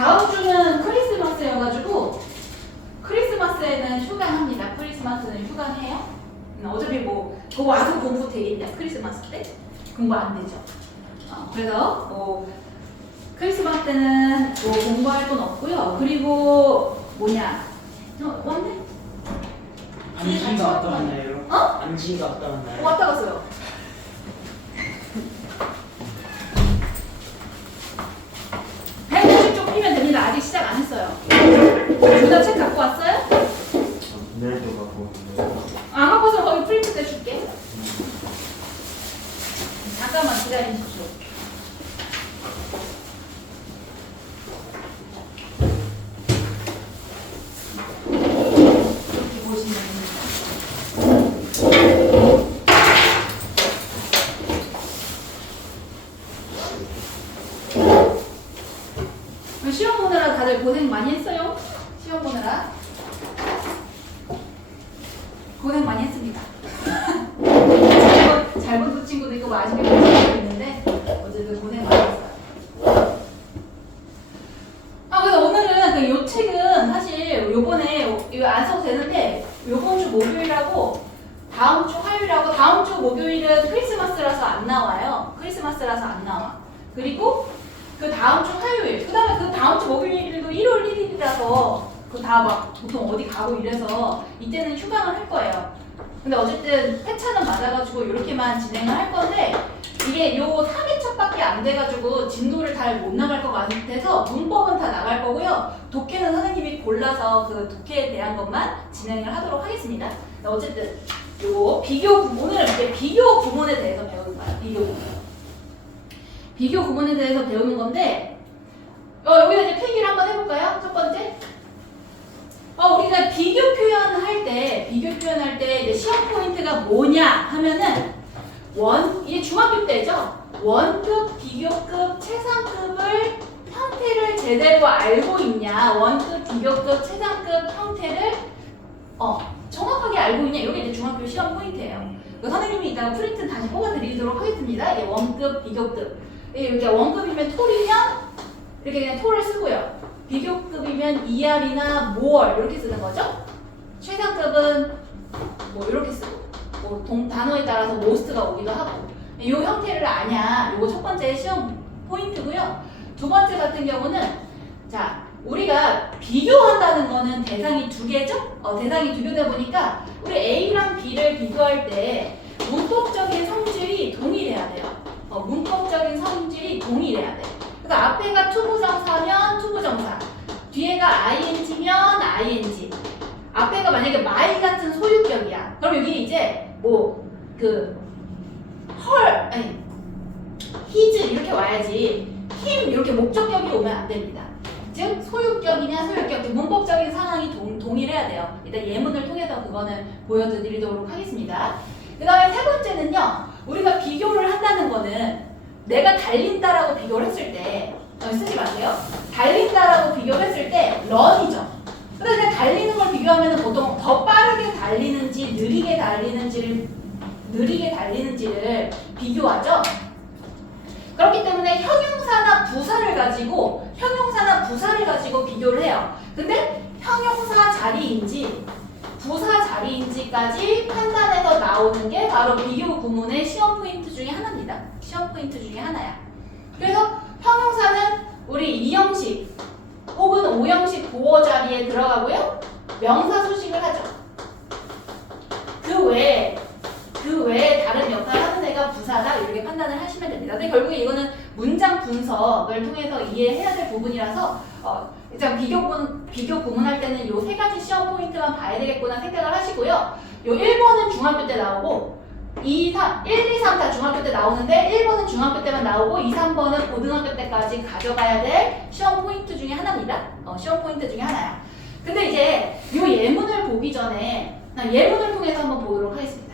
다음 주는 크리스마스여가지고 크리스마스에는 휴강합니다. 크리스마스는 휴강해요. 어차피 뭐 더 와서 공부 되겠냐? 크리스마스 때 공부 안 되죠. 그래서 뭐 크리스마스 때는 뭐 공부할 건 없고요. 그리고 뭐냐? 왔네? 안지가 왔다 왔나요? 어? 안지가 왔다 왔나요? 왔다 갔어요. 펜을 좀 피면 됩니다. 아직 시작 안 했어요. 둘 다 책 갖고 왔어요? 내일도 갖고 오는데. 안 갖고서 거기 프린트 때 줄게. 잠깐만 기다리십시오. 이렇게 보시면 됩니다. 시험 보느라 다들 고생 많이 했어요. 시험 보느라 고생 많이 했습니다. 잘 본 친구도 있고 아쉽게 본 친구도 있는데 어쨌든 고생 많이 했어요. 그래서 오늘은 요 책은 사실 요번에 이거 안 써도 되는데 요번 주 목요일하고 다음 주 화요일하고 다음 주 목요일은 크리스마스라서 안 나와요. 크리스마스라서 안 나와. 그리고 그 다음 주 화요일, 그 다음에 그 다음 주 목요일도 1월 1일이라서 그 다 막 보통 어디 가고 이래서 이때는 휴강을 할 거예요. 근데 어쨌든 회차는 맞아가지고 이렇게만 진행을 할 건데 이게 요 3회차밖에 안 돼가지고 진도를 잘 못 나갈 것 같아서 문법은 다 나갈 거고요. 독해는 선생님이 골라서 그 독해에 대한 것만 진행을 하도록 하겠습니다. 어쨌든 요 비교 구문을 이제 비교 구문에 대해서 배우는 거예요. 비교 구문. 비교 구문에 대해서 배우는 건데 여기다 이제 필기를 한번 해볼까요? 첫 번째. 우리가 비교 표현할 때 이제 시험 포인트가 뭐냐 하면은 이게 중학교 때죠. 원급, 비교급, 최상급을 형태를 제대로 알고 있냐, 원급, 비교급, 최상급 형태를 정확하게 알고 있냐, 이게 이제 중학교 시험 포인트예요. 선생님이 이따가 프린트 다시 뽑아드리도록 하겠습니다. 이게 원급, 비교급. 이렇게 원급이면 톨이면 이렇게 그냥 톨을 쓰고요. 비교급이면 ER이나 more 이렇게 쓰는 거죠. 최상급은 뭐 이렇게 쓰고, 뭐 단어에 따라서 most가 오기도 하고. 이 형태를 아냐, 이거 첫 번째 시험 포인트고요. 두 번째 같은 경우는 자, 우리가 비교한다는 거는 대상이 두 개죠. 대상이 두 개다 보니까 우리 A랑 B를 비교할 때 문법적인 성질이 동일해야 돼요. 문법적인 성질이 동일해야 돼. 그러니까 앞에가 투부정사면 투부정사, 뒤에가 ing면 ing. 앞에가 만약에 my 같은 소유격이야. 그럼 여기 이제 his 이렇게 와야지. him 이렇게 목적격이 오면 안 됩니다. 즉 소유격이냐 소유격, 문법적인 상황이 동일해야 돼요. 일단 예문을 통해서 그거는 보여드리도록 하겠습니다. 그 다음에 세 번째는요, 우리가 비교를 한다는 거는 내가 달린다라고 비교를 했을 때 쓰지 마세요. 달린다라고 비교를 했을 때 run이죠. 근데 달리는 걸 비교하면 보통 더 빠르게 달리는지 느리게 달리는지를 비교하죠. 그렇기 때문에 형용사나 부사를 가지고 비교를 해요. 근데 형용사 자리인지 부사 자리인지까지 판단해서 나오는 게 바로 비교 구문의 시험 포인트 중에 하나입니다. 시험 포인트 중에 하나야. 그래서 형용사는 우리 2형식 혹은 5형식 보어 자리에 들어가고요. 명사 수식을 하죠. 그 외에 다른 역할을 하는 애가 부사다, 이렇게 판단을 하시면 됩니다. 근데 결국에 이거는 문장 분석을 통해서 이해해야 될 부분이라서 일단 비교 구문할 때는 요 세 가지 시험 포인트만 봐야 되겠구나 생각을 하시고요. 요 1번은 중학교 때 나오고 1, 2, 3 다 중학교 때 나오는데 1번은 중학교 때만 나오고 2, 3번은 고등학교 때까지 가져가야 될 시험 포인트 중에 하나입니다. 시험 포인트 중에 하나야. 근데 이제 요 예문을 보기 전에 예문을 통해서 한번 보도록 하겠습니다.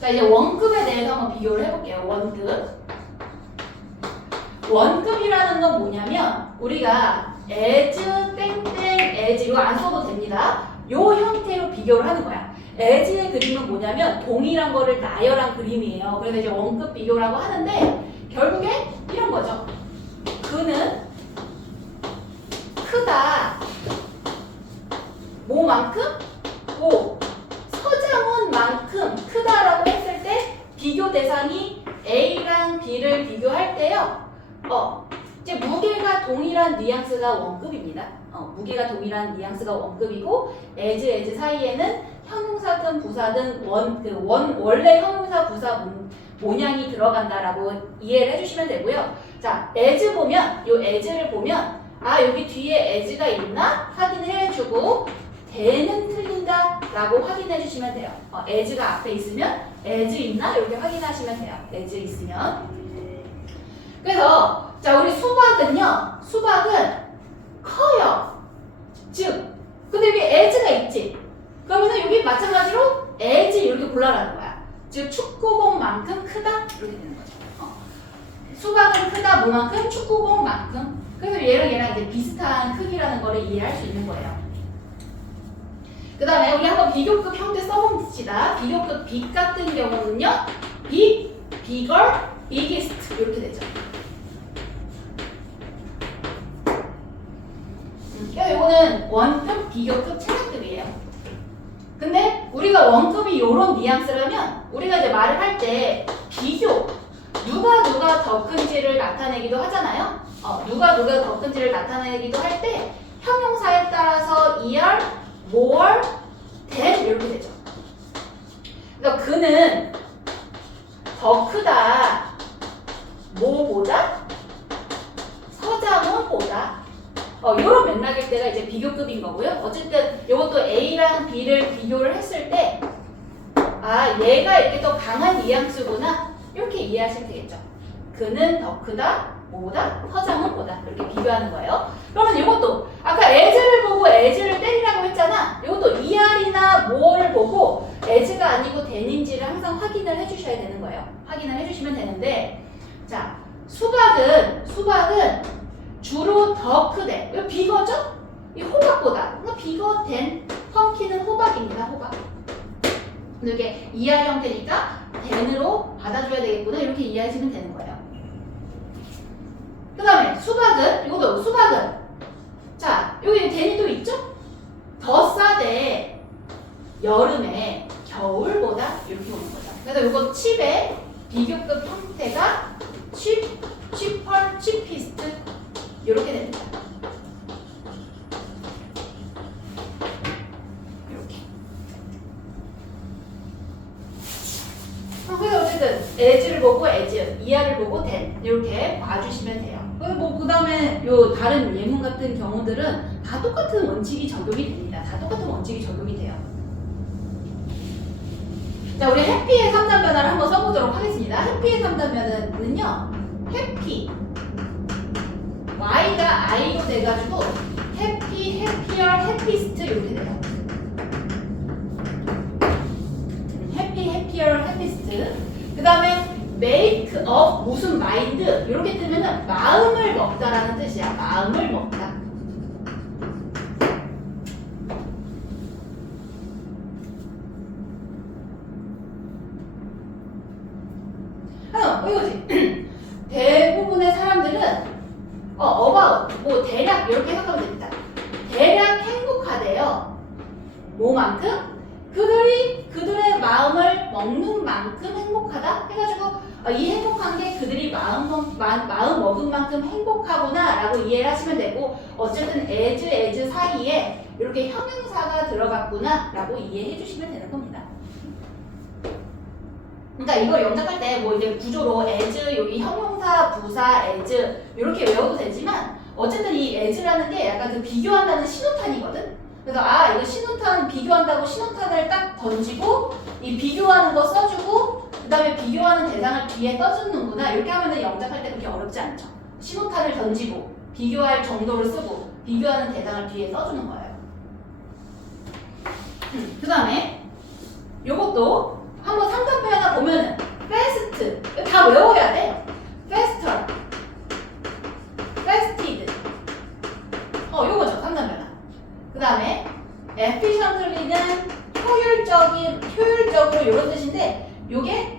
자, 이제 원급에 대해서 한번 비교를 해볼게요. 원급이라는 건 뭐냐면 우리가 as 이거 안 써도 됩니다. 요 형태로 비교를 하는 거야. as의 그림은 뭐냐면 동일한 거를 나열한 그림이에요. 그래서 이제 원급 비교라고 하는데 결국에 이런 거죠. 그는 이제 무게가 동일한 뉘앙스가 원급입니다. 무게가 동일한 뉘앙스가 원급이고 as 사이에는 형용사든 부사든 원래 형용사 부사 모양이 들어간다라고 이해를 해주시면 되고요. 자, as 보면 요 as를 보면 여기 뒤에 as가 있나 확인을 해주고 대는 틀린다 라고 확인해 주시면 돼요. as가 앞에 있으면 as 있나 이렇게 확인하시면 돼요. as 있으면. 그래서 자, 우리 수박은요. 수박은 커요. 즉 근데 여기 as가 있지. 그러면은 여기 마찬가지로 as 이렇게 골라라는 거야. 즉 축구공만큼 크다 이렇게 되는 거죠. 수박은 크다 뭐만큼? 축구공만큼. 그래서 얘랑 이제 비슷한 크기라는 거를 이해할 수 있는 거예요. 그 다음에 우리 한번 비교급 형태 써봅시다. 비교급 big 같은 경우는요. big, bigger, biggest 이렇게 되죠. 이거는 원급, 비교급, 최상급이에요. 근데 우리가 원급이 요런 뉘앙스라면 우리가 이제 말을 할 때 비교, 누가 더 큰지를 나타내기도 하잖아요. 누가 더 큰지를 나타내기도 할 때 형용사에 따라서 er, more, than 이렇게 되죠. 그러니까 그는 더 크다. 뭐보다? 서장훈보다. 이런 맥락일 때가 이제 비교급인 거고요. 어쨌든 이것도 A랑 B를 비교를 했을 때 얘가 이렇게 더 강한 뉘앙스구나 이렇게 이해하시면 되겠죠. 그는 더 크다. 뭐보다? 서장훈보다 이렇게 비교하는 거예요. 그러면 이것도 아까 as를 보고 as를 때리라고 했잖아. 이것도 er이나 more를 보고 as가 아니고 than인지를 항상 확인을 해주셔야 되는 거예요. 확인을 해주시면 되는데 자, 수박은 주로 더 크대. 이거 비거죠? 이 호박보다. 비거 than. 펌킨은 호박입니다. 호박. 이게 er 형태니까 than으로 받아줘야 되겠구나 이렇게 이해하시면 되는 거예요. 그 다음에 이것도 수박은 자, 여기 than이 또 있죠? 더 싸대. 여름에 겨울보다 이렇게 오는 거죠. 그래서 이거 칩의 비교급 형태가 cheaper, cheapest 이렇게 됩니다. 이렇게. 그래서 어쨌든 as를 보고 as, er를 보고 than 이렇게 봐주시면 돼요. 그 다음에 요 다른 예문 같은 경우들은 다 똑같은 원칙이 적용이 됩니다. 다 똑같은 원칙이 적용이 돼요. 자, 우리 해피의 3단 변화를 한번 써보도록 하겠습니다. 해피의 3단 변화는요, 해피 y가 i로 돼가지고 해피, 해피얼, 해피스트 이렇게 돼요. 해피, 해피얼, 해피스트. 그 다음에 make up 무슨 mind 이렇게 뜨면은 마음을 먹다라는 뜻이야. 마음을 먹다. 이거지. 대부분의 사람들은 about 뭐 대략 이렇게 해석하면 됩니다. 대략 행복하대요. 뭐만큼? 그들의 마음을 먹는 만큼 행복하다 해가지고 이 행복한 게 그들이 마음 먹은 만큼 행복하구나 라고 이해를 하시면 되고 어쨌든 as 사이에 이렇게 형용사가 들어갔구나 라고 이해해 주시면 되는 겁니다. 그러니까 이거 영작할 때 뭐 이제 구조로 as 여기 형용사 부사 as 이렇게 외워도 되지만 어쨌든 이 as라는 게 약간 그 비교한다는 신호탄이거든. 그래서 이거 신호탄 비교한다고 신호탄을 딱 던지고 이 비교하는 거 써주고 그 다음에 비교하는 대상을 뒤에 떠주는구나 이렇게 하면은 영작할 때 그렇게 어렵지 않죠. 신호탄을 던지고 비교할 정도를 쓰고 비교하는 대상을 뒤에 써주는 거예요. 그 다음에 요것도 한번 상단표 하나 보면은 fast 다 외워야 돼. faster, fasted 요거죠 상단표. 그 다음에 efficiently는 효율적으로 이런 뜻인데 요게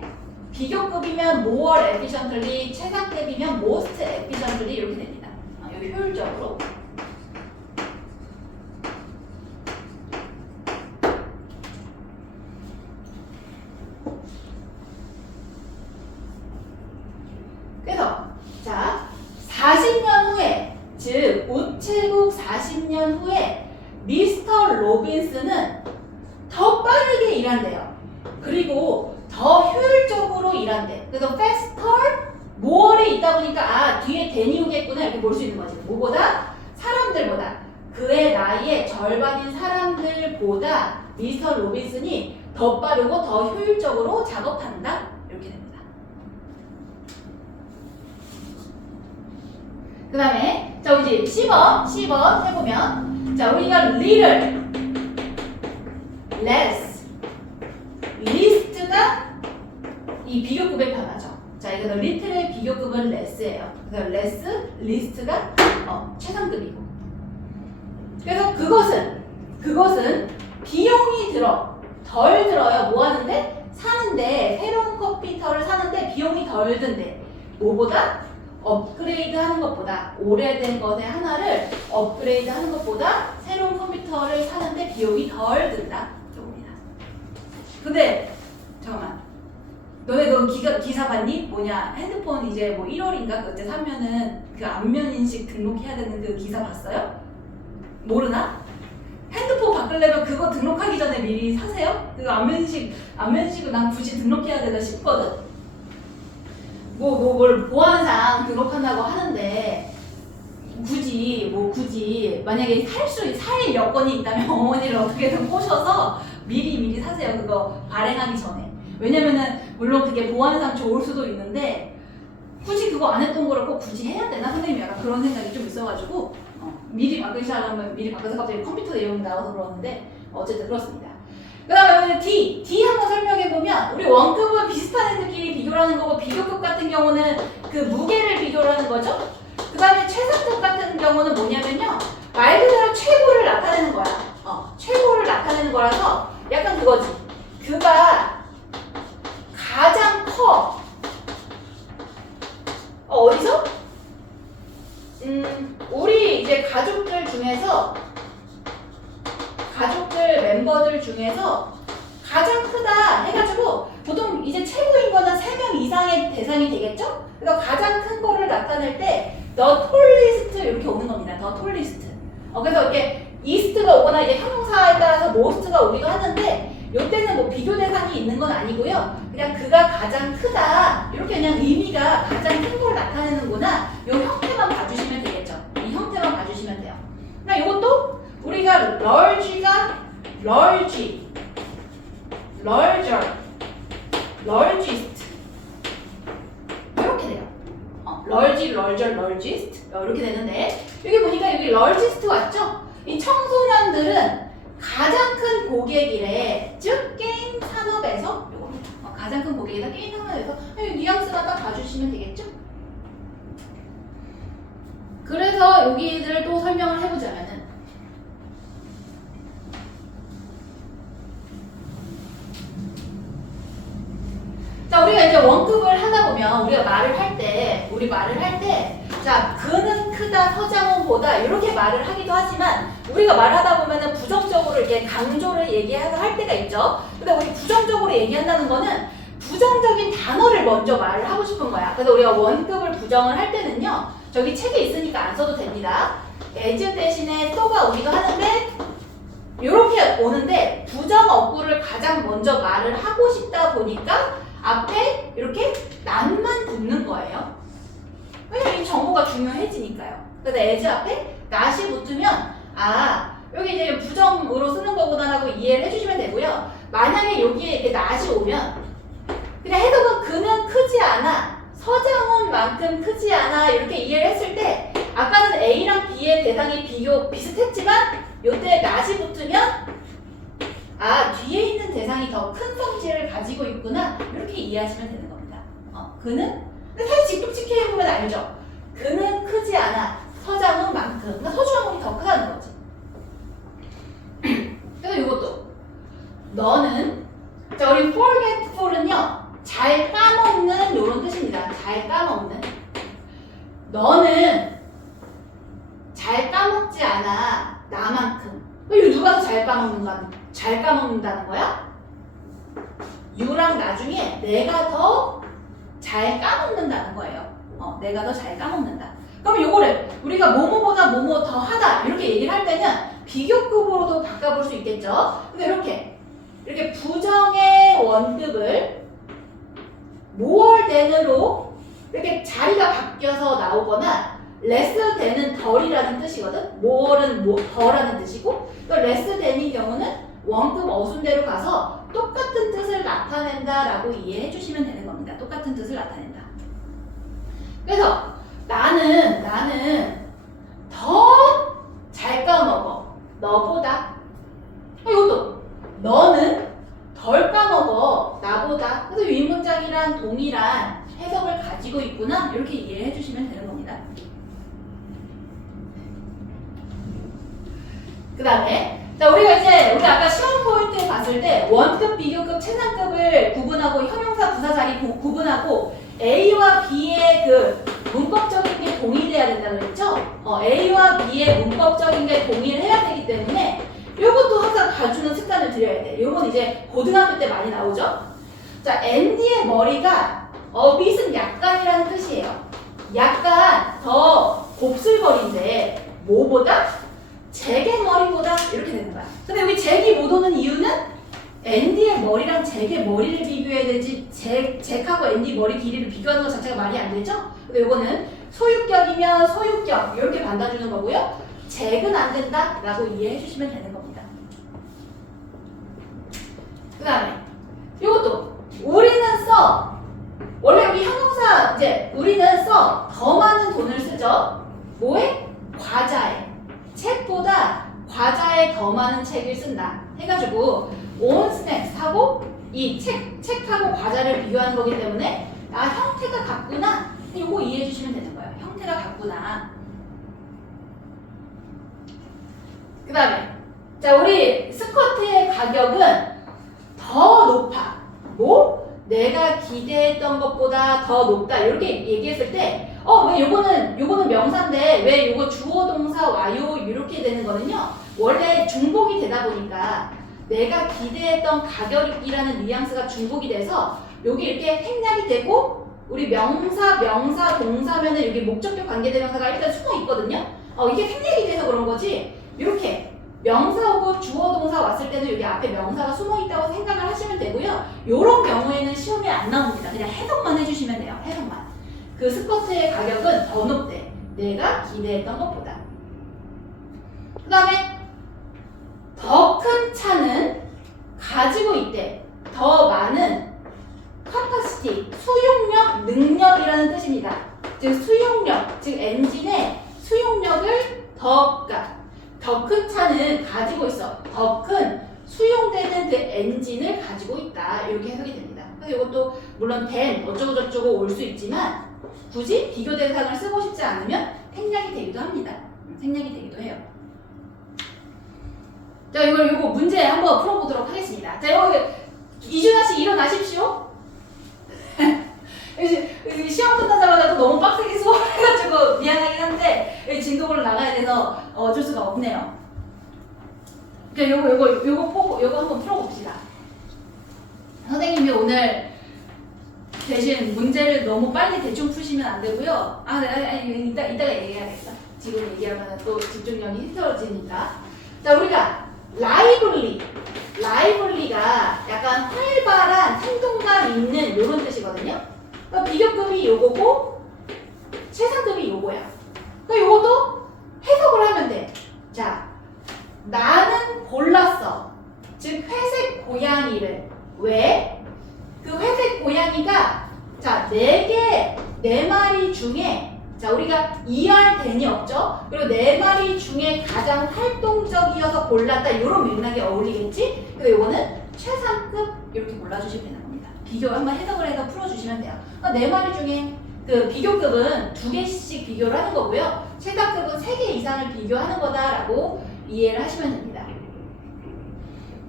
비교급이면 more efficiently, 최상급이면 most efficiently 이렇게 됩니다. 여기 효율적으로. 그래서 자 40년 후에, 즉 우체국 40년 후에 미스터 로빈스는 더 빠르게 일한대요. 그리고 더 효율적으로 일한대. 그래서 faster, more에 있다 보니까 아 뒤에 than이 오겠구나 이렇게 볼 수 있는 거지. 뭐보다? 사람들보다. 그의 나이의 절반인 사람들보다 미스터 로빈슨이 더 빠르고 더 효율적으로 작업한다. 이렇게 됩니다. 그 다음에 자 우리 10번 해보면 자 우리가 little, less, least가 이 비교급에 변하죠. 자 이거는 little의 비교급은 less예요. 그래서 less, least가 최상급이고 그래서 그것은 비용이 덜 들어요. 뭐 하는데? 사는데 새로운 컴퓨터를 사는데 비용이 덜 든대. 뭐보다? 업그레이드 하는 것보다 오래된 것의 하나를 업그레이드 하는 것보다 새로운 컴퓨터를 사는데 비용이 덜 든다. 이겁니다. 근데 잠깐만. 너네 그 기사 봤니? 뭐냐? 핸드폰 이제 뭐 1월인가 그때 사면은 그 안면 인식 등록해야 되는 그 기사 봤어요? 모르나? 핸드폰 바꾸려면 그거 등록하기 전에 미리 사세요? 그 안면인식을 난 굳이 등록해야 되나 싶거든. 뭘 보안상 등록한다고 하는데 굳이 만약에 살 여건이 있다면 어머니를 어떻게든 꼬셔서 미리 사세요. 그거 발행하기 전에. 왜냐면은 물론 그게 보안상 좋을 수도 있는데 굳이 그거 안 했던 거를 꼭 굳이 해야 되나? 선생님이 약간 그런 생각이 좀 있어가지고 미리 바꾸시려면 미리 바꿔서 갑자기 컴퓨터 내용이 나와서 그러는데 어쨌든 그렇습니다. 그 다음에 D 한번 설명해보면 우리 원급은 비슷한 애들끼리 비교를 하는 거고 비교급 같은 경우는 그 무게를 비교를 하는 거죠. 그 다음에 최상급 같은 경우는 뭐냐면요. 말 그대로 최고를 나타내는 거야. 최고를 나타내는 거라서 약간 그거지. 그가 가장 커. 어디서? 우리 이제 멤버들 중에서 가장 크다 해가지고 보통 이제 최고인 거는 3명 이상의 대상이 되겠죠? 그래서 가장 큰 거를 나타낼 때 the tallest 이렇게 오는 겁니다. the tallest. 그래서 이렇게 east가 오거나 이제 형용사에 따라서 most가 오기도 하는데 이때는 뭐 비교 대상이 있는 건 아니고요. 그냥 그가 가장 크다 이렇게 그냥 의미가 가장 큰 걸 나타내는구나. 이 형태만 봐주시면 되겠죠. 이 형태만 봐주시면 돼요. 그러니까 이것도 우리가 large가 large, larger, largest 이렇게 돼요. large, larger, largest 이렇게 되는데 여기 보니까 여기 largest 왔죠? 이 청소년들은 가장 큰 고객이래. 즉 게임 산업에서 이겁니다. 가장 큰 고객이다. 게임 산업에서 뉘앙스만 딱 봐주시면 되겠죠? 그래서 여기들을 또 설명을 해보자면은 자 우리가 이제 원급을 하다 보면 우리 말을 할 때 자 그는 크다 서장훈보다 이렇게 말을 하기도 하지만 우리가 말하다 보면은 부정적으로 이렇게 강조를 할 때가 있죠. 근데 우리 부정적으로 얘기한다는 거는 부정적인 단어를 먼저 말을 하고 싶은 거야. 그래서 우리가 원급을 부정을 할 때는요. 저기 책에 있으니까 안 써도 됩니다. as 대신에 so가 오기도 하는데 이렇게 오는데 부정 어구를 가장 먼저 말을 하고 싶다 보니까 앞에 이렇게 not만 붙는 거예요. 왜냐면 이 정보가 중요해지니까요. 그래서 as 앞에 not이 붙으면 여기 이제 부정으로 쓰는 거구나라고 이해를 해주시면 되고요. 만약에 여기에 이렇게 not이 오면 그냥 해석은 그는 크지 않아, 서장훈만큼 크지 않아 이렇게 이해를 했을 때 아까는 A랑 B의 대상이 비슷했지만 이때 not이 붙으면 뒤에 있는 대상이 더 큰 성질을 가지고 있구나 이렇게 이해하시면 되는 겁니다. 그는 근데 사실 직독직해 해보면 알죠. 그는 크지 않아 서장훈만큼. 그러니까 서장훈이 더 크다는 거지. 그래서 이것도 너는 자 우리 forgetful은요 잘 까먹는 이런 뜻입니다. 잘 까먹는. 너는 잘 까먹지 않아 나만큼. 이거 누가 더 잘 까먹는다는 거야? 유랑 나중에 내가 더 잘 까먹는다는 거예요. 내가 더 잘 까먹는다. 그럼 그럼 요거를 우리가 뭐뭐보다 뭐뭐 더 하다 이렇게 얘기를 할 때는 비교급으로도 바꿔볼 수 있겠죠. 근데 이렇게 부정의 원급을 more than으로 이렇게 자리가 바뀌어서 나오거나 less than은 덜이라는 뜻이거든. more는 더라는 뜻이고 또 less than인 경우는 원급 어순대로 가서 똑같은 뜻을 나타낸다라고 이해해 주시면 되는 겁니다. 똑같은 뜻을 나타낸다. 그래서 나는 더 잘 까먹어 너보다. 이것도 너는 덜 까먹어 나보다. 그래서 윗문장이란 동일한 해석을 가지고 있구나 이렇게 이해해 주시면 되는 겁니다. 그 다음에 자 우리가 아까 시험 포인트에 봤을 때 원급, 비교급, 최상급을 구분하고 형용사, 부사 자리 구분하고 A와 B의 그 문법적인 게 동일해야 된다 그랬죠? A와 B의 문법적인 게 동일해야 되기 때문에 이것도 항상 가주는 습관을 들여야 돼. 이건 이제 고등학교 때 많이 나오죠? 자, 앤디의 머리가 어빗은 약간이라는 뜻이에요. 약간 더 곱슬머리인데 뭐보다? 잭의 머리보다 이렇게 되는 거야. 근데 여기 잭이 못 오는 이유는 앤디의 머리랑 잭의 머리를 비교해야 되지 잭하고 앤디 머리 길이를 비교하는 것 자체가 말이 안 되죠? 근데 이거는 소유격이면 소유격 이렇게 받아주는 거고요. 잭은 안 된다 라고 이해해 주시면 되는 겁니다. 그 다음에 이것도 우리는 써. 원래 여기 형용사 이제 우리는 써. 더 많은 돈을 쓰죠. 뭐에? 과자에. 책보다 과자에 더 많은 책을 쓴다 해가지고 on snacks 하고 이 책하고 과자를 비교하는 거기 때문에 아 형태가 같구나 이거 이해해 주시면 되는 거예요. 형태가 같구나. 그 다음에 자 우리 스커트의 가격은 더 높아. 뭐? 내가 기대했던 것보다 더 높다 이렇게 얘기했을 때 왜 요거는 명사인데 왜 요거 주어 동사 와요 이렇게 되는 거는요. 원래 중복이 되다 보니까 내가 기대했던 가격이라는 뉘앙스가 중복이 돼서 여기 이렇게 생략이 되고 우리 명사, 동사면은 여기 목적격 관계대명사가 일단 숨어 있거든요. 이게 생략이 돼서 그런 거지. 이렇게 명사 오고 주어 동사 왔을 때는 여기 앞에 명사가 숨어 있다고 생각을 하시면 되고요. 요런 경우에는 시험에 안 나옵니다. 그냥 해석만 해주시면 돼요. 해석만. 그 스커트의 가격은 더 높대. 내가 기대했던 것보다. 그 다음에 더 큰 차는 가지고 있대. 더 많은 capacity, 수용력, 능력이라는 뜻입니다. 즉 수용력, 즉 엔진의 수용력을 더 큰 차는 가지고 있어. 더 큰 수용되는 그 엔진을 가지고 있다. 이렇게 해석이 됩니다. 그래서 이것도 물론 than 어쩌고저쩌고 올 수 있지만 굳이 비교 대상을 쓰고 싶지 않으면 생략이 되기도 합니다. 생략이 되기도 해요. 자, 이거 문제 한번 풀어보도록 하겠습니다. 자, 여기 이준하 씨 일어나십시오. 시험 끝나자마자 또 너무 빡세게 수업해가지고 미안하긴 한데 진도를 나가야 돼서 어쩔 수가 없네요. 그러니까 요거 한번 풀어봅시다. 선생님이 오늘 대신 문제를 너무 빨리 대충 푸시면 안 되고요. 이따가 얘기해야겠다. 지금 얘기하면 또 집중력이 흐트러지니까. 자, 우리가 라이블리가 약간 활발한 생동감 있는 이런 뜻이거든요. 그러니까 비교급이 요거고 최상급이 요거야. 그러니까 요것도 해석을 하면 돼. 자, 나는 골랐어. 즉 회색 고양이를. 왜? 그 회색 고양이가 자, 4마리 중에 자, 우리가 2R 댄이 없죠? 그리고 4마리 중에 가장 활동적이어서 골랐다. 이런 맥락이 어울리겠지? 그리고 이거는 최상급 이렇게 골라주시면 되는 겁니다. 비교 한번 해석을 해서 풀어주시면 돼요. 그러니까 4마리 중에 그 비교급은 2개씩 비교를 하는 거고요. 최상급은 3개 이상을 비교하는 거다라고 이해를 하시면 됩니다.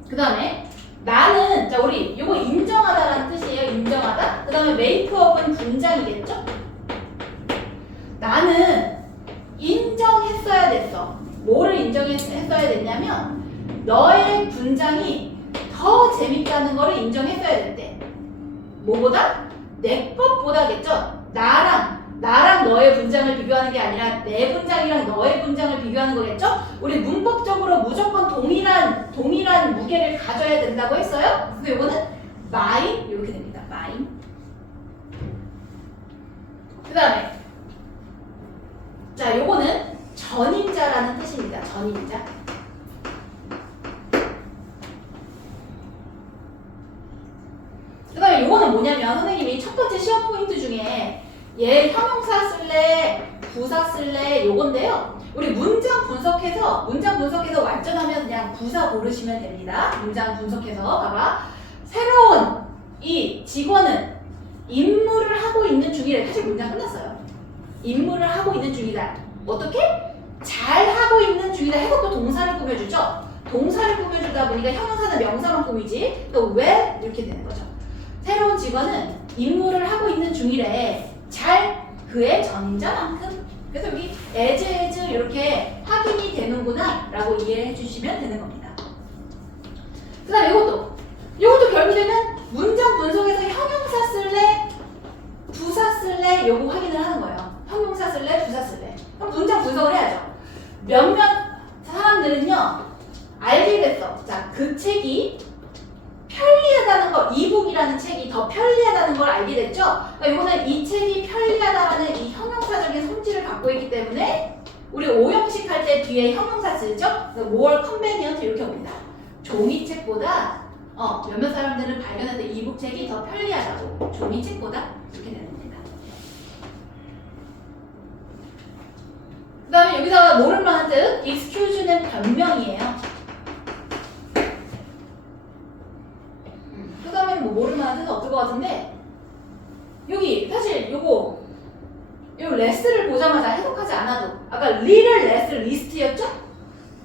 그 다음에 나는 자 우리 이거 인정하다라는 뜻이에요. 인정하다. 그 다음에 메이크업은 분장이겠죠? 나는 인정했어야 됐어. 뭐를 인정했어야 됐냐면 너의 분장이 더 재밌다는 거를 인정했어야 됐대. 뭐보다? 내 것보다겠죠? 나랑 나랑 너의 분장을 비교하는 게 아니라 내 분장이랑 너의 분장을 비교하는 거겠죠? 우리 문법적으로 무조건 동일한 무게를 가져야 된다고 했어요. 그래서 이거는 mine 이렇게 됩니다. mine. 그 다음에 자, 요거는 전임자라는 뜻입니다. 전임자. 그 다음에 요거는 뭐냐면 선생님이 첫 번째 시험 포인트 중에 얘 형용사 쓸래 부사 쓸래 요건데요. 우리 문장 분석해서 완전하면 그냥 부사 고르시면 됩니다. 문장 분석해서 봐봐. 새로운 이 직원은 임무를 하고 있는 중이래. 사실 문장 끝났어요. 임무를 하고 있는 중이다. 어떻게? 잘 하고 있는 중이다 해서 또 동사를 꾸며주죠. 동사를 꾸며주다 보니까 형용사는 명사만 꾸미지. 또 왜? 이렇게 되는 거죠. 새로운 직원은 임무를 하고 있는 중이래. 잘 그의 전임자만큼. 그래서 여기 as 이렇게 확인이 되는구나 라고 이해해 주시면 되는 겁니다. 그 다음에 이것도 결국에는 문장 분석에서 형용사 쓸래 부사 쓸래 요거 확인을 하는 거예요. 형용사 쓸래 부사 쓸래. 그럼 문장 분석을 해야죠. 몇몇 사람들은요 알게 됐어. 자, 그 책이 편리하다는 거, 이북이라는 책이 더 편리하다는 걸 알게 됐죠? 그러니까 이거는 이 책이 편리하다라는 이 형용사적인 성질을 갖고 있기 때문에 우리 오형식 할 때 뒤에 형용사 쓰죠? more convenient 이렇게 옵니다. 종이책보다 몇몇 사람들은 발견했는데 이북 책이 더 편리하다고. 종이책보다 이렇게 되는 겁니다. 그 다음에 여기다가 모를 만한 뜻, excuse는 변명이에요. 그 다음에 뭐 모를 만한 뜻은 없을 것 같은데 여기 사실 요 레스를 보자마자 해석하지 않아도 아까 리를 레스 리스트였죠?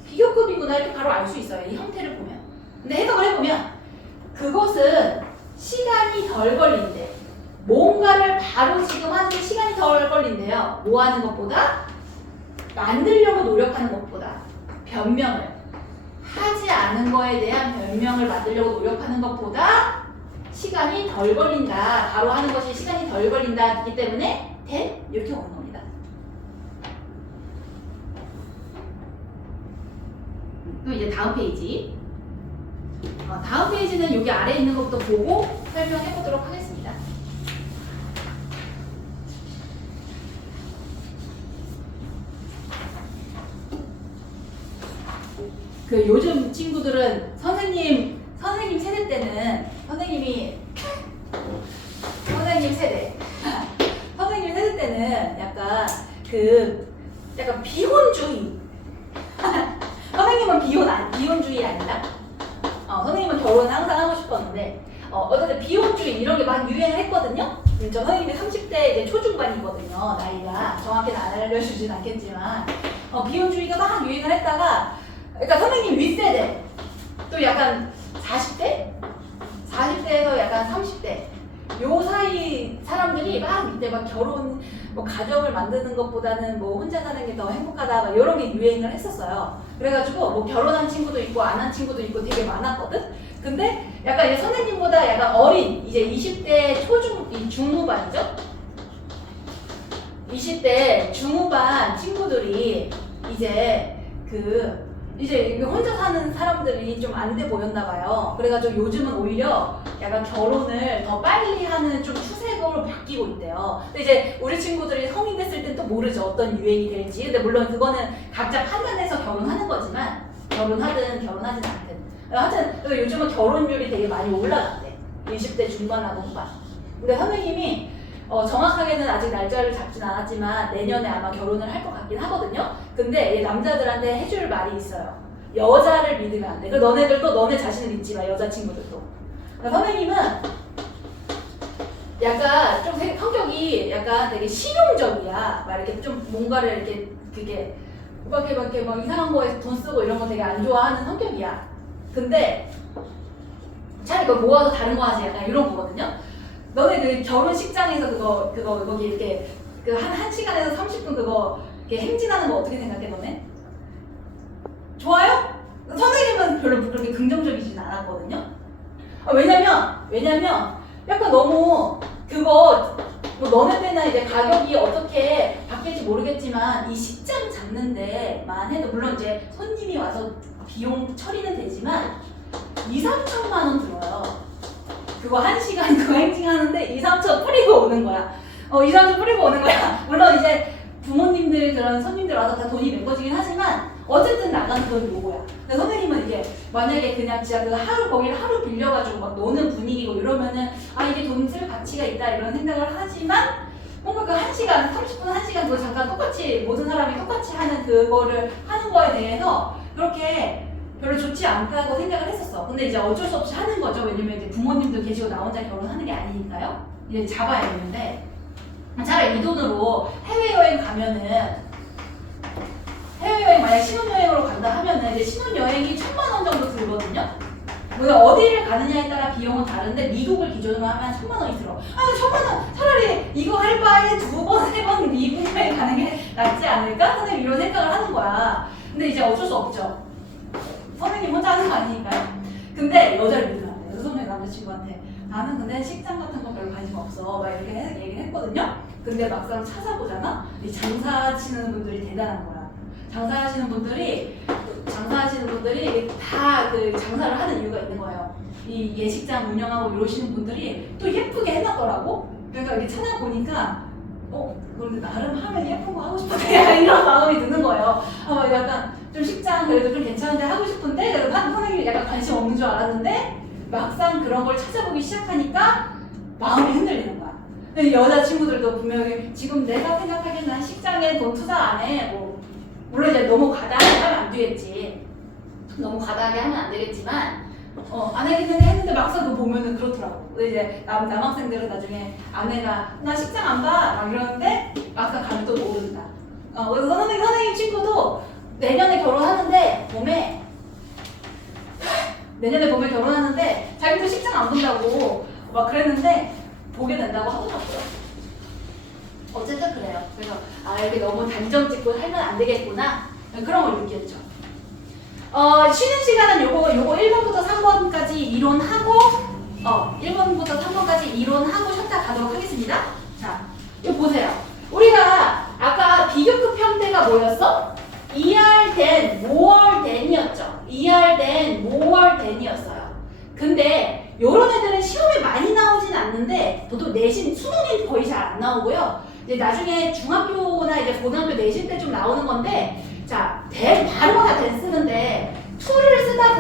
비교급이구나 이렇게 바로 알 수 있어요. 이 형태를 보면. 근데 해석을 해보면 그것은 시간이 덜 걸린대. 뭔가를 바로 지금 하는데 시간이 덜 걸린대요. 뭐 하는 것보다? 만들려고 노력하는 것보다 변명을 하지 않은 거에 대한 변명을 만들려고 노력하는 것보다 시간이 덜 걸린다. 바로 하는 것이 시간이 덜 걸린다기 때문에 than 이렇게 오는 겁니다. 그럼 이제 다음 페이지. 다음 페이지는 여기 아래에 있는 것부터 보고 설명해 보도록 하겠습니다. 그 요즘 친구들은 선생님 세대 때는 선생님 세대 때는 약간 비혼주의. 선생님은 비혼주의 아닌가? 선생님은 결혼 항상 하고 싶었는데 어쨌든 비혼주의 이런 게 막 유행을 했거든요. 저 선생님이 30대 이제 초중반이거든요. 나이가 정확히는 알려주진 않겠지만 비혼주의가 막 유행을 했다가 그러니까 선생님 윗세대 또 약간 40대에서 약간 30대 요 사이 사람들이 막 이때 막 결혼 뭐 가정을 만드는 것보다는 뭐 혼자 사는 게 더 행복하다 막 이런 게 유행을 했었어요. 그래가지고 뭐 결혼한 친구도 있고 안 한 친구도 있고 되게 많았거든. 근데 약간 이제 선생님보다 약간 어린 이제 20대 중후반이죠. 20대 중후반 친구들이 이제 혼자 사는 사람들이 좀 안 돼 보였나 봐요. 그래가지고 요즘은 오히려 약간 결혼을 더 빨리 하는 좀 추세로 바뀌고 있대요. 근데 이제 우리 친구들이 성인 됐을 땐 또 모르죠. 어떤 유행이 될지. 근데 물론 그거는 각자 판단해서 결혼하는 거지만 결혼하든 결혼하진 않든. 하여튼 요즘은 결혼율이 되게 많이 올라갔대. 20대 중반하고 후반. 근데 선생님이 정확하게는 아직 날짜를 잡진 않았지만 내년에 아마 결혼을 할 것 같긴 하거든요. 근데 남자들한테 해줄 말이 있어요. 여자를 믿으면 안 돼. 그리고 너네들도 너네 자신을 믿지 마. 여자친구들도. 그러니까 선생님은 약간 좀 되게 성격이 약간 되게 실용적이야. 막 이렇게 좀 뭔가를 이렇게 그게 막 이상한 거에 돈 쓰고 이런 거 되게 안 좋아하는 성격이야. 근데 차라리 그거 모아서 다른 거 하지. 약간 이런 거거든요. 너네 그 결혼식장에서 그거 거기 이렇게 한 시간에서 30분 그거 이렇게 행진하는 거 어떻게 생각해 너네? 좋아요? 선생님은 별로 그렇게 긍정적이진 않았거든요. 왜냐면 약간 너무 그거 뭐 너네 때는 이제 가격이 어떻게 바뀔지 모르겠지만 이 식장 잡는 데만 해도 물론 이제 손님이 와서 비용 처리는 되지만 2~3천만 원 들어요. 그거 1시간 그 행진하는데 2~3천 뿌리고 오는 거야. 2~3천 뿌리고 오는 거야. 물론 이제 부모님들 그런 손님들 와서 다 돈이 메꿔지긴 하지만 어쨌든 나가는 돈 요거야. 근데 선생님은 이제 만약에 그냥 진짜 그 하루 거기를 하루 빌려가지고 막 노는 분위기고 이러면은 아 이게 돈 쓸 가치가 있다 이런 생각을 하지만 뭔가 그 1시간, 30분, 1시간 그거 잠깐 똑같이 모든 사람이 똑같이 하는 그거를 하는 거에 대해서 그렇게 별로 좋지 않다고 생각을 했었어. 근데 이제 어쩔 수 없이 하는 거죠. 왜냐면 이제 부모님도 계시고 나 혼자 결혼하는 게 아니니까요. 이제 잡아야 되는데 차라리 이 돈으로 해외여행 가면은 해외여행 만약 신혼여행으로 간다 하면은 이제 신혼여행이 1,000만 원 정도 들거든요. 그래서 어디를 가느냐에 따라 비용은 다른데 미국을 기준으로 하면 1,000만 원이 들어. 아니 1,000만 원 차라리 이거 할 바에 2번, 3번 미국 여행 가는 게 낫지 않을까? 선생님 이런 생각을 하는 거야. 근데 이제 어쩔 수 없죠. 선생님 혼자 하는 거 아니니까요. 근데 여자를 믿으면 안 돼요. 선생님 남자친구한테 나는 근데 식장 같은 거 별로 관심 없어 막 이렇게 얘기를 했거든요. 근데 막상 찾아보잖아. 이 장사하시는 분들이 대단한 거야. 장사하시는 분들이 다 그 장사를 하는 이유가 있는 거예요. 이 예식장 운영하고 이러시는 분들이 또 예쁘게 해놨더라고. 그러니까 이렇게 찾아보니까 그런데 나름 하면 예쁜 거 하고 싶은데 이런 마음이 드는 거예요. 약간 좀 식장 그래도 좀 괜찮은데 하고 싶은데 그래서 선생님이 약간 관심 없는 줄 알았는데 막상 그런 걸 찾아보기 시작하니까 마음이 흔들리는 거야. 근데 여자친구들도 분명히 지금 내가 생각하기엔 난 식장에 돈 투자 안 해. 물론 이제 너무 과다하게 하면 안 되겠지. 너무 과다하게 하면 안 되겠지만 안 하겠는데 했는데 막상 그거 보면은 그렇더라고. 근데 이제 남학생들은 나중에 아내가 나 식장 안 봐 막 이러는데 막상 가면 또 모른다. 그래서 선생님 친구도 내년에 결혼하는데 결혼하는데 자기도 식장 안 본다고 막 그랬는데 보게 된다고 하더라고요. 어쨌든 그래요. 그래서 이렇게 너무 단정 짓고 살면 안 되겠구나 그런 걸 느꼈죠. 쉬는 시간은 요거 1번부터 3번까지 이론하고 1번부터 3번까지 이론하고 쉬었다 가도록 하겠습니다. 자, 이거 보세요. 우리가 아까 비교급 형태가 뭐였어? ER more than이었죠. ER more than이었어요. 근데 요런 애들은 시험에 많이 나오진 않는데 보통 내신 수능엔 거의 잘 안 나오고요. 이제 나중에 중학교나 이제 고등학교 내신 때 좀 나오는 건데 자, 바로 다 쓰는데 툴을 쓰다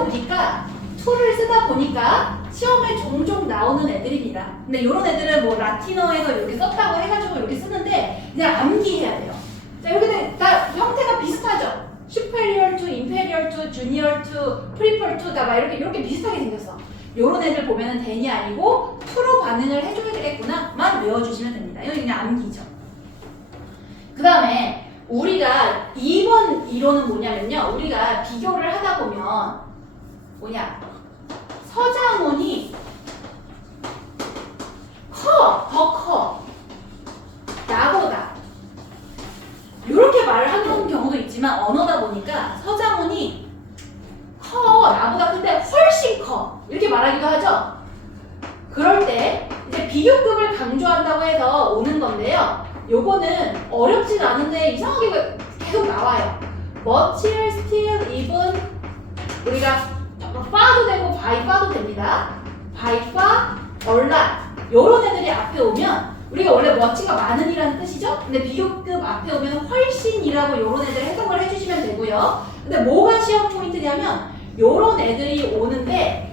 보니까 시험에 종종 나오는 애들입니다. 근데 이런 애들은 뭐 라틴어에서 이렇게 썼다고 해가지고 이렇게 쓰는데 그냥 암기해야 돼요. 자, 이렇게 다 형태가 비슷하죠. superior to, inferior to, junior to, prefer to 다 막 이렇게 비슷하게 생겼어. 이런 애들 보면은 than이 아니고 to로 반응을 해줘야 되겠구나만 외워주시면 됩니다. 이거 그냥 암기죠. 그 다음에 우리가 2번 이론은 뭐냐면요. 우리가 비교를 하다 보면 서장훈이 더 커 나보다 이렇게 말을 하는 경우도 있지만 언어다 보니까 서장훈이 나보다 근데 훨씬 커 이렇게 말하기도 하죠. 그럴 때 이제 비교급을 강조한다고 해서 오는 건데요. 요거는 어렵진 않은데 이상하게 계속 나와요. much를 still, even 우리가 far도 되고 by far도 됩니다. by far, a lot 요런 애들이 앞에 오면 우리가 원래 much가 많은이라는 뜻이죠? 근데 비교급 앞에 오면 훨씬이라고 요런 애들 해석을 해주시면 되고요. 근데 뭐가 시험 포인트냐면 요런 애들이 오는데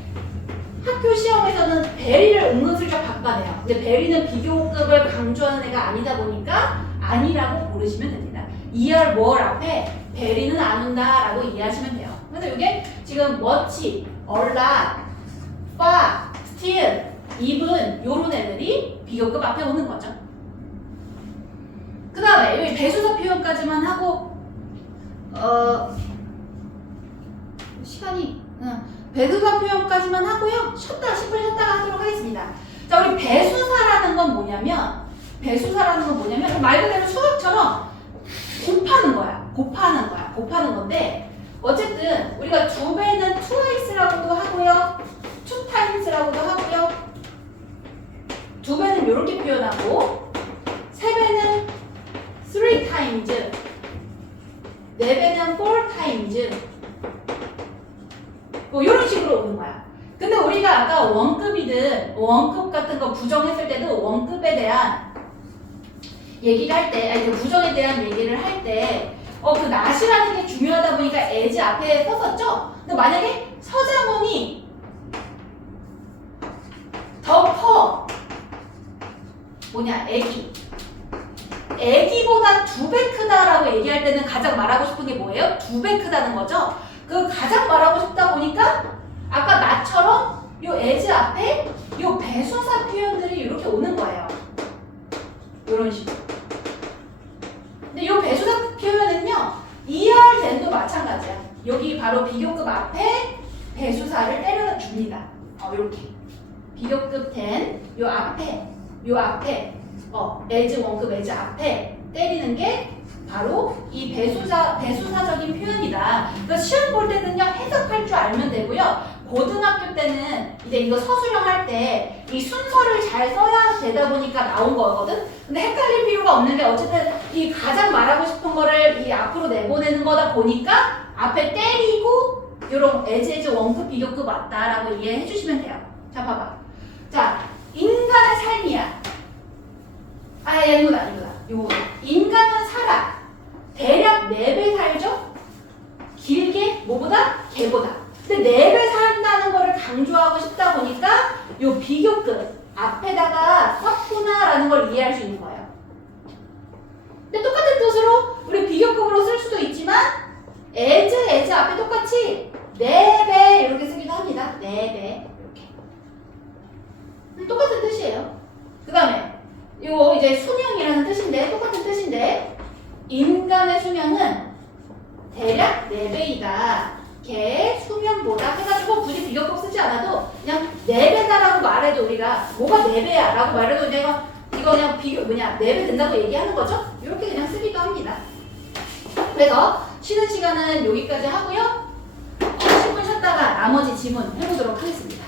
학교 시험에서는 베리를 은근슬쩍 바꿔내요. 근데 베리는 비교급을 강조하는 애가 아니다 보니까 아니라고 고르시면 됩니다. ER more 앞에 베리는 안 온다라고 이해하시면 돼요. 그래서 이게 지금 much, a lot, far, still, even 요런 애들이 비교급 앞에 오는 거죠. 그 다음에 여기 배수사 표현까지만 하고 시간이 배수사 표현까지만 하고요. 10분 쉬었다가 하도록 하겠습니다. 자, 우리 배수사라는 건 뭐냐면 말 그대로 수학처럼 곱하는 건데 어쨌든 우리가 2배는 twice라고도 하고요. 2times라고도 하고요. 2배는 이렇게 표현하고 3배는 3 times, 4배는 4 times. 뭐 이런 식으로 오는 거야. 근데 우리가 아까 원급이든 원급 같은 거 부정했을 때도 원급에 대한 얘기를 할 때, 아니 그 부정에 대한 얘기를 할 때, 그 not이라는 게 중요하다 보니까 as 앞에 썼었죠? 근데 만약에 서장훈이 더 커, 뭐냐, 애기보다 2배 크다라고 얘기할 때는 가장 말하고 싶은 게 뭐예요? 2배 크다는 거죠? 그 가장 말하고 싶다 보니까 아까 나처럼 요 as 앞에 요 배수사 표현들이 이렇게 오는 거예요. 이런 식으로. 근데 요 배수사 표현은요, ER than도 마찬가지야. 여기 바로 비교급 앞에 배수사를 때려다 줍니다. 이렇게. 비교급 than 요 앞에 as 원급 as 앞에 때리는 게 바로 이 배수사적인 표현이다. 그러니까 시험 볼 때는요, 해석할 줄 알면 되고요. 고등학교 때는 이제 이거 서술형 할 때 이 순서를 잘 써야 되다 보니까 나온 거거든? 근데 헷갈릴 필요가 없는 게 어쨌든 이 가장 말하고 싶은 거를 이 앞으로 내보내는 거다 보니까 앞에 때리고 요런 as 원급 비교급 왔다라고 이해해 주시면 돼요. 자, 봐봐. 자, 인간의 삶이야. 이거다. 요거. 인간은 살아. 대략 4배 살죠? 길게 뭐보다? 개보다. 근데 4배 산다는 거를 강조하고 싶다 보니까 요 비교급 앞에다가 썼구나라는 걸 이해할 수 있는 거예요. 근데 똑같은 뜻으로 우리 비교급으로 쓸 수도 있지만 as 앞에 똑같이 4배 이렇게 쓰기도 합니다. 4배 이렇게. 똑같은 뜻이에요. 그 다음에 이거 이제 수명이라는 뜻인데 똑같은 뜻인데 인간의 수명은 대략 4배이다. 개 수명보다 해가지고 굳이 비교급 쓰지 않아도 그냥 4배다라고 말해도 우리가 뭐가 4배야 라고 말해도 내가 이거 그냥 4배 된다고 얘기하는 거죠? 이렇게 그냥 쓰기도 합니다. 그래서 쉬는 시간은 여기까지 하고요. 10분 쉬었다가 나머지 지문 해보도록 하겠습니다.